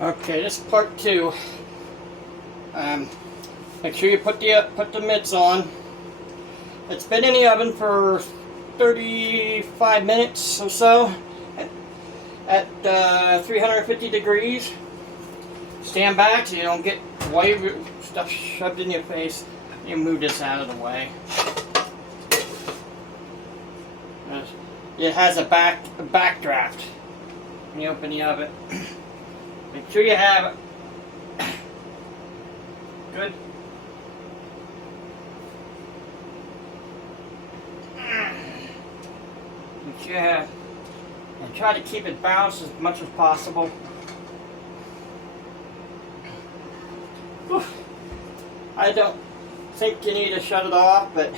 Okay, this is part 2. Make sure you put the mitts on. It's been in the oven for 35 minutes or so at 350 degrees. Stand back so you don't get white stuff shoved in your face. You move this out of the way. It has a backdraft when you open the oven. Make sure you have good. Make sure you have, and try to keep it balanced as much as possible. Whew. I don't think you need to shut it off, but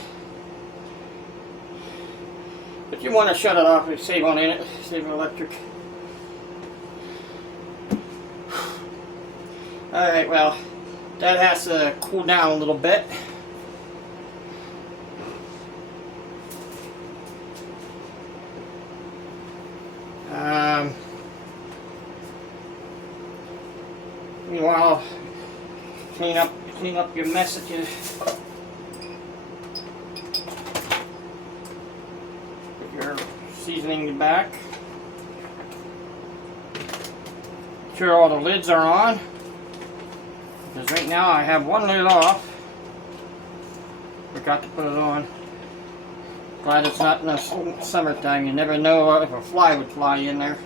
you want to shut it off and save on it, save electric. Alright, well, that has to cool down a little bit. Meanwhile, clean up your mess that you put your seasoning back. Make sure all the lids are on. Because right now I have one lid off. Forgot to put it on. Glad it's not in the summertime. You never know if a fly would fly in there.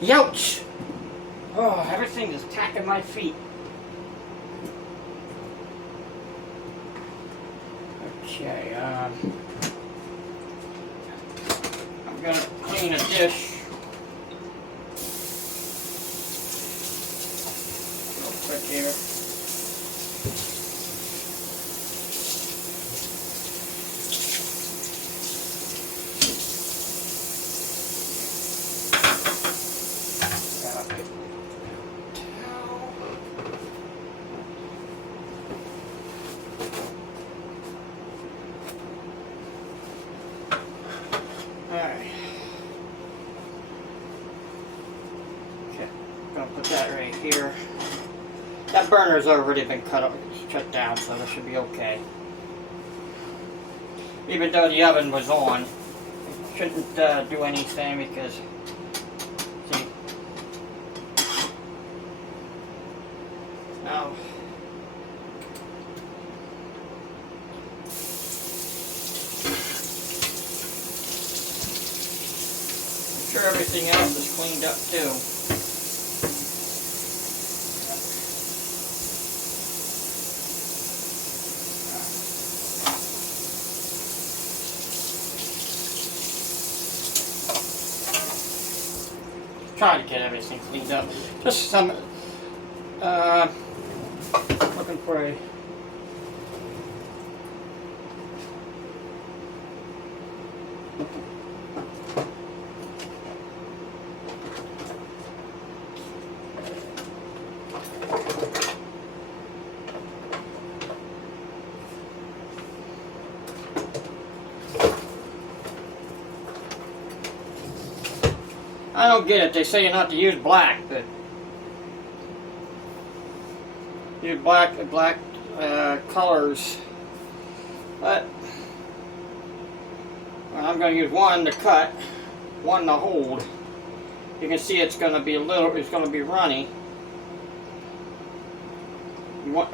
Youch! Oh, everything is attacking my feet. Okay, I'm gonna clean a dish real quick here. Put that right here. That burner's already been shut down, so that should be okay. Even though the oven was on, it shouldn't do anything because, see, now I'm sure everything else is cleaned up too. Try to get everything cleaned up. Just some, looking for a, I don't get it. They say you're not to use black, but use black colors. But I'm going to use one to cut, one to hold. You can see it's going to be it's going to be runny. What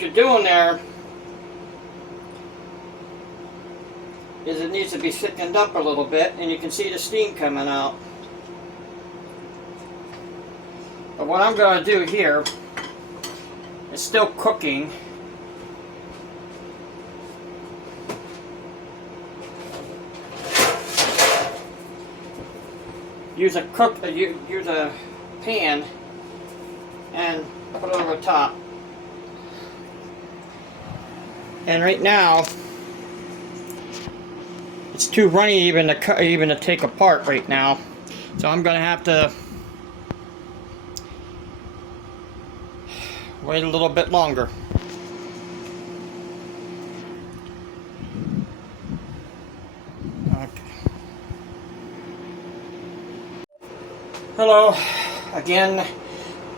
you're doing there is it needs to be thickened up a little bit, and you can see the steam coming out. But what I'm going to do here is still cooking. Use a pan and put it over top. And right now, it's too runny even to take apart right now, so I'm gonna have to wait a little bit longer. Hello again.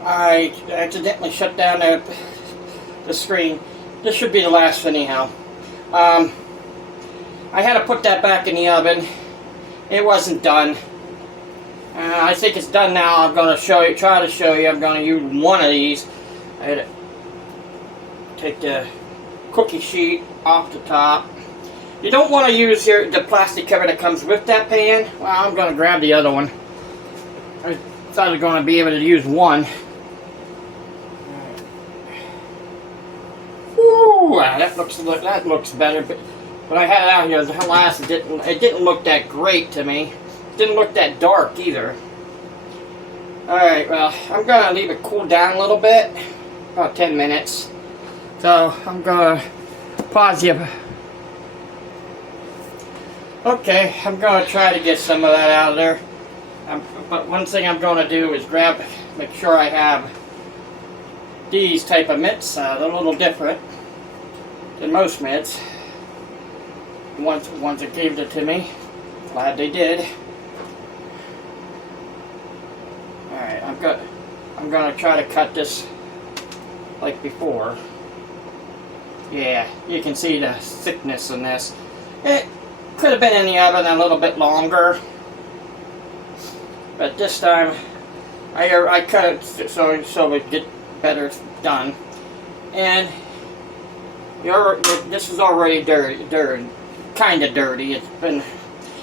I accidentally shut down the screen. This should be the last anyhow. I had to put that back in the oven. It wasn't done. I think it's done now. I'm going to try to show you. I'm going to use one of these. I had to take the cookie sheet off the top. You don't want to use the plastic cover that comes with that pan. Well, I'm going to grab the other one. I thought I was going to be able to use one. Ooh, that looks better. But I had it out here. The last it didn't look that great to me. It didn't look that dark either. All right, well, I'm going to leave it cool down a little bit, about 10 minutes. So I'm going to pause you. Okay, I'm going to try to get some of that out of there. But one thing I'm going to do is make sure I have these type of mitts. They're a little different than most mitts. The ones that gave it to me, glad they did. All right, I'm going to try to cut this like before. Yeah, you can see the thickness in this. It could have been in the oven a little bit longer, but this time I cut it so it get better done. And this is already dirty, kind of dirty. It's been,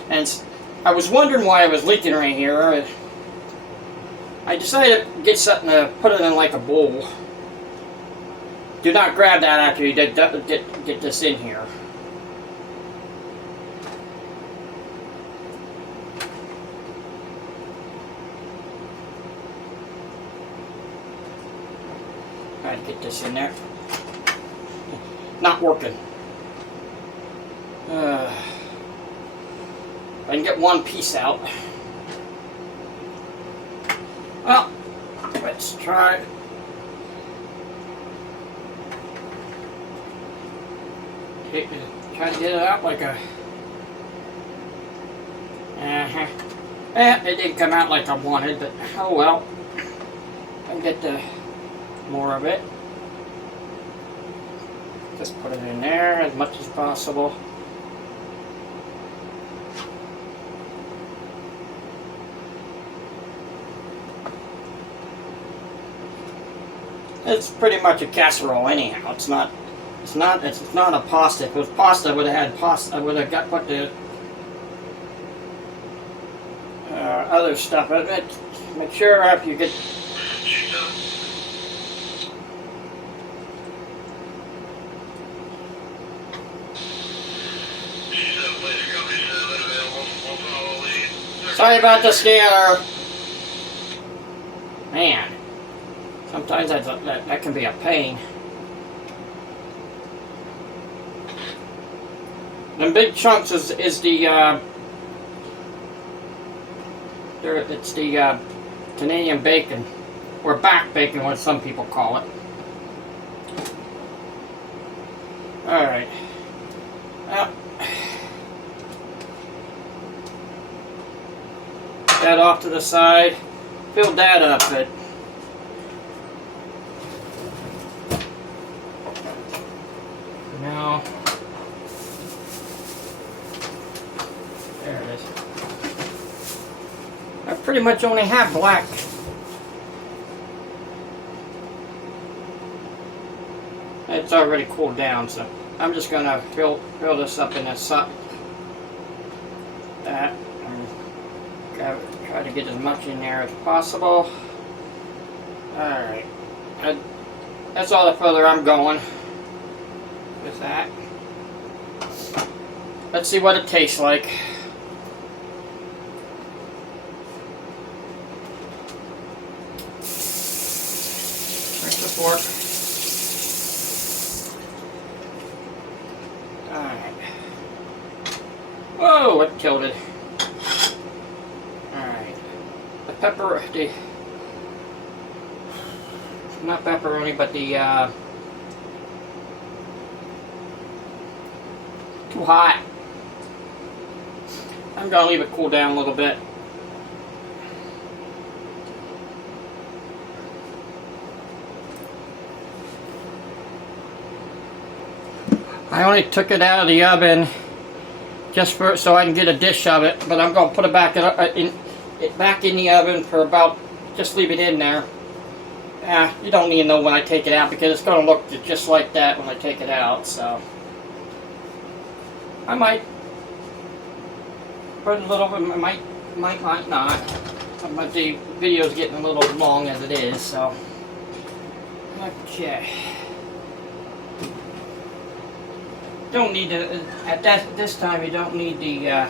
and I was wondering why it was leaking right here. I decided to get something to put it in like a bowl. Do not grab that after you get this in here. Try to get this in there. Not working. I can get one piece out. Well, let's try. Try to get it out like a. It didn't come out like I wanted, but oh well. I can get the more of it. Just put it in there as much as possible. It's pretty much a casserole anyhow. It's not a pasta. If it was pasta, I would have had pasta. I would have put the other stuff. Make sure after you get. Sorry about the scanner. Man, sometimes that can be a pain. Them big chunks is the it's the Canadian bacon, or back bacon, what some people call it. All right. Well, that off to the side. Fill that up. Now, there it is. I pretty much only have black. It's already cooled down, so I'm just gonna fill this up in this that. Try to get as much in there as possible. Alright. That's all the further I'm going with that. Let's see what it tastes like. Drink the fork. Alright. Whoa, it tilted. Not pepperoni, but the too hot. I'm gonna leave it cool down a little bit. I only took it out of the oven just for so I can get a dish of it, but I'm gonna put it back back in the oven for about, just leave it in there. You don't need to know when I take it out because it's gonna look just like that when I take it out. So I might put a little bit, might not. But the video's getting a little long as it is, so okay. Don't need to, at this time you don't need the,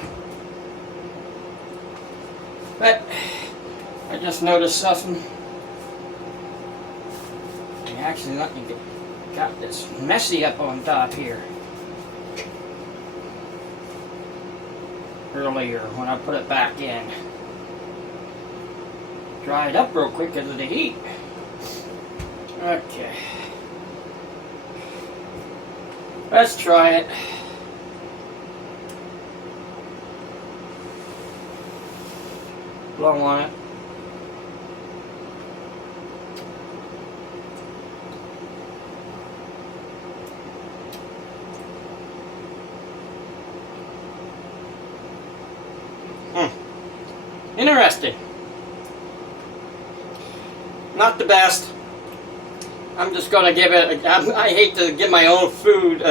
but I just noticed something. I actually got this messy up on top here earlier when I put it back in. Dried up real quick because of the heat. Okay. Let's try it. Blow on it. Interesting. Not the best. I'm just gonna give it. I hate to give my own food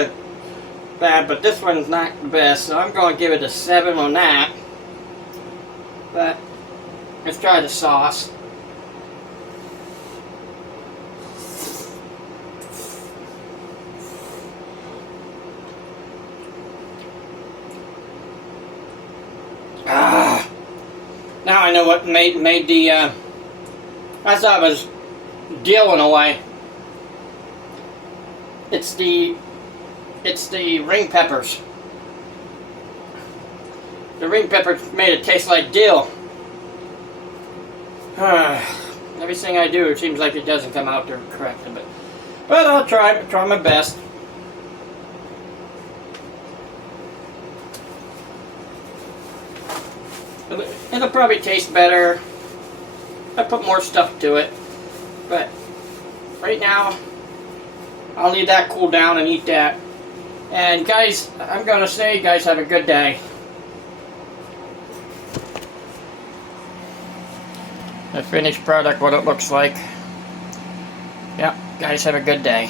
bad, but this one's not the best, so I'm gonna give it a 7 on that. But let's try the sauce. Now I know what made the. I thought it was dill in a way. It's the ring peppers. The ring peppers made it taste like dill. Everything I do, it seems like it doesn't come out there correctly, but I'll try my best. It'll probably taste better. I put more stuff to it, but right now I'll leave that cool down and eat that. And guys, I'm gonna say, you guys have a good day. The finished product, what it looks like. Yeah, guys have a good day.